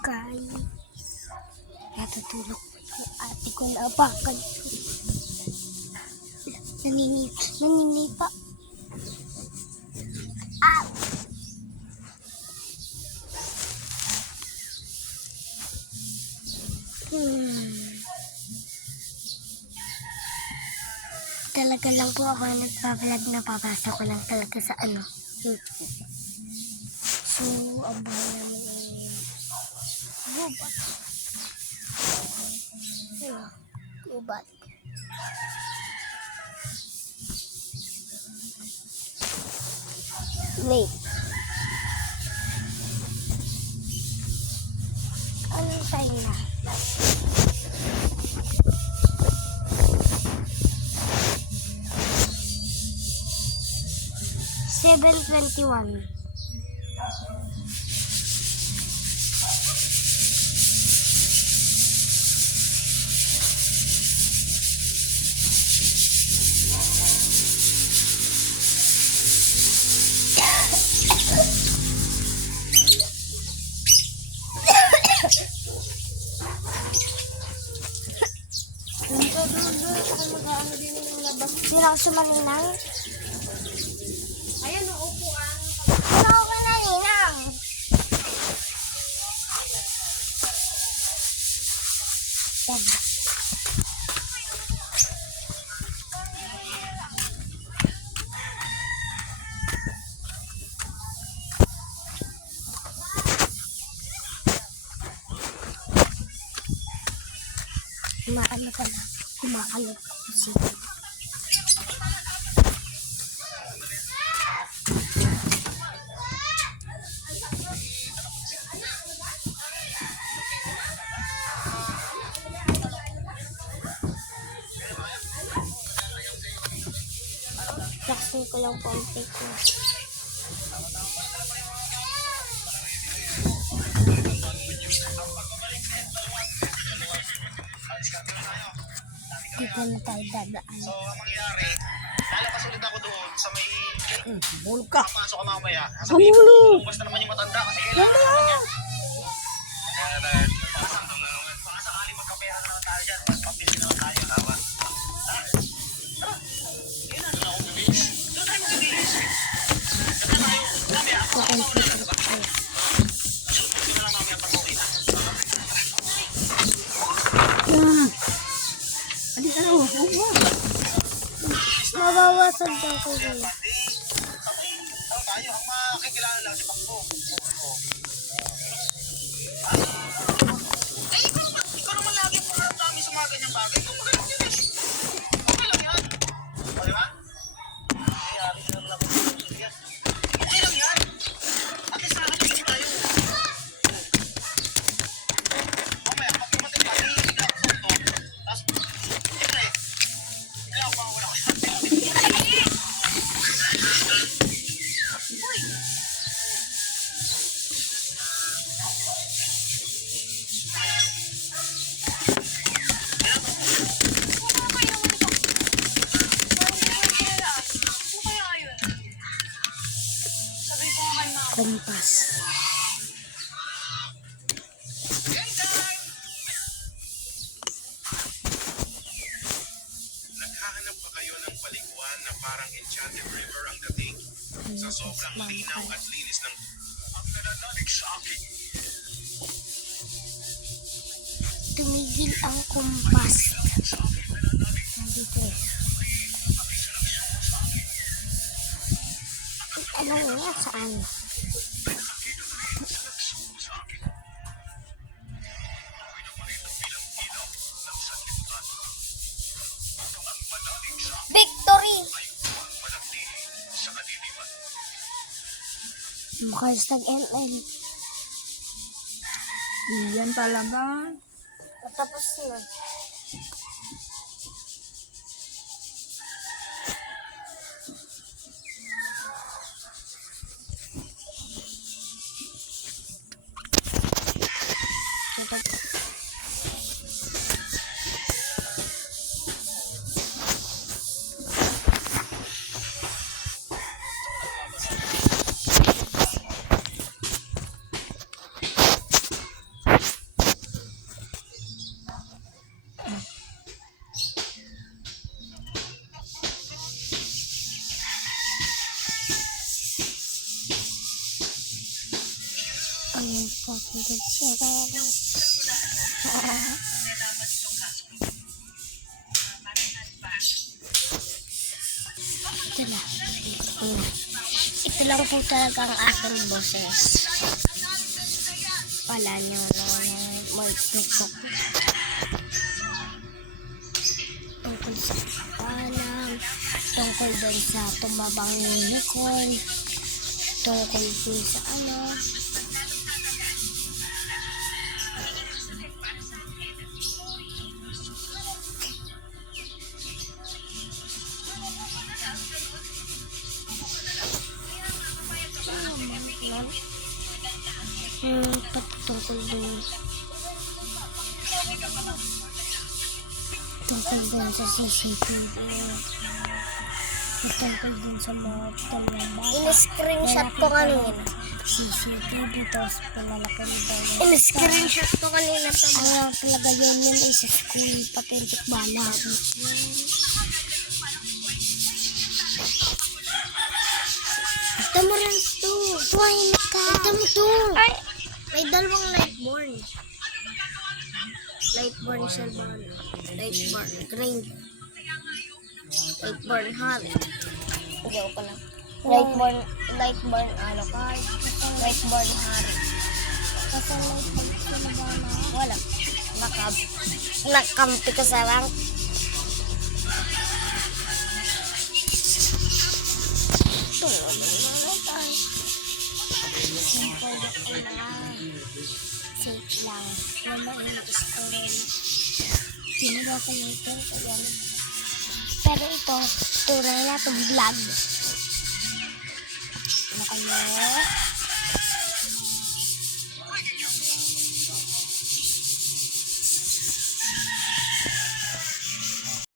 Guys, natutulog yung ate ko na bakal. Naninipa. Ah! Talaga lang po ako nagbabalag na papasa ko lang talaga sa YouTube. So, ang buhay namin ay gubat. Gubat. Wait. Anong time na? 7:21. Hindi na ako sumalinang. Ayan o, upuan. Ano ako nalinang? Yan. Kumakalog ka na. Kumakalog ka na siya. Laksin ko lang po ang take ko. Dito na tayo dadaan. So, ang mangyayari, lalabas ulit ako doon sa may... Bulog ka. Papasok ka mamaya. Bulog! Basta naman yung matanda kasi kailangan naman yan. Baka sakali magkapera na naman tayo dyan. Pabili naman tayo. Tama. Yun na, doon ako bibilis. Doon tayo magbibilis. Doon tayo. Mamaya, ako sa ako na. Sunod na lang mamaya pag okay na. Alis na ako. Mabawasag daw ko yun. Tayo, ang makikilala lang si Pakbo. Ikaw naman lagi po ang dami sa mga ganyang bagay. Kung magalang yun eh. Okay lang yan. Okay ba? Nangyayari na lang ako sa yan. Okay lang yan. At least nakakapigil tayo. Mamaya, pag tumating pa, hihilig ako sa ito. Tapos, siyempre, hindi ako mawala ko yan. Kompas. Naghahanap ba kayo ng paliguan na parang enchanted river ang dating? Sa sobrang linaw at linis ng ang nananalig sa akin. Tumigil ang kompas. Nandito eh. Ano nga? Saan? Victory! Hashtag ML. Iyan talaga. Tapos na. Ayun po, hindi sirero. Ito na. Ito lang po talaga ang aking boses. Wala niyo may tukok. Tungkol sa kapalang, tungkol dun sa tumabang unicorn, tungkol dun sa ano. Tungkol dun sa CCTV. Tungkol dun sa mga talabas. In-screenshot ko kanina. CCTV, tapos palalaki nito. In-screenshot ko kanina. Ang talaga yun ay sa school, patentik bala. Ito mo rin ito. Tuwain ka. Ito mo ito. Ay! May dalawang Lightborn. Lightborn Sylvana. Lightborn Green. Lightborn Harry. Hindi ako pa lang. Lightborn Alucard. Lightborn Harry. Kasi Lightborn Sylvana. Wala. Nakampi ka sa rank. Tulog na tayo. Simple lang. Safe lang. Wala yung scroll. Ginawa ko na ito. Ayan. Pero ito, tunay na itong vlog. Ano kayo?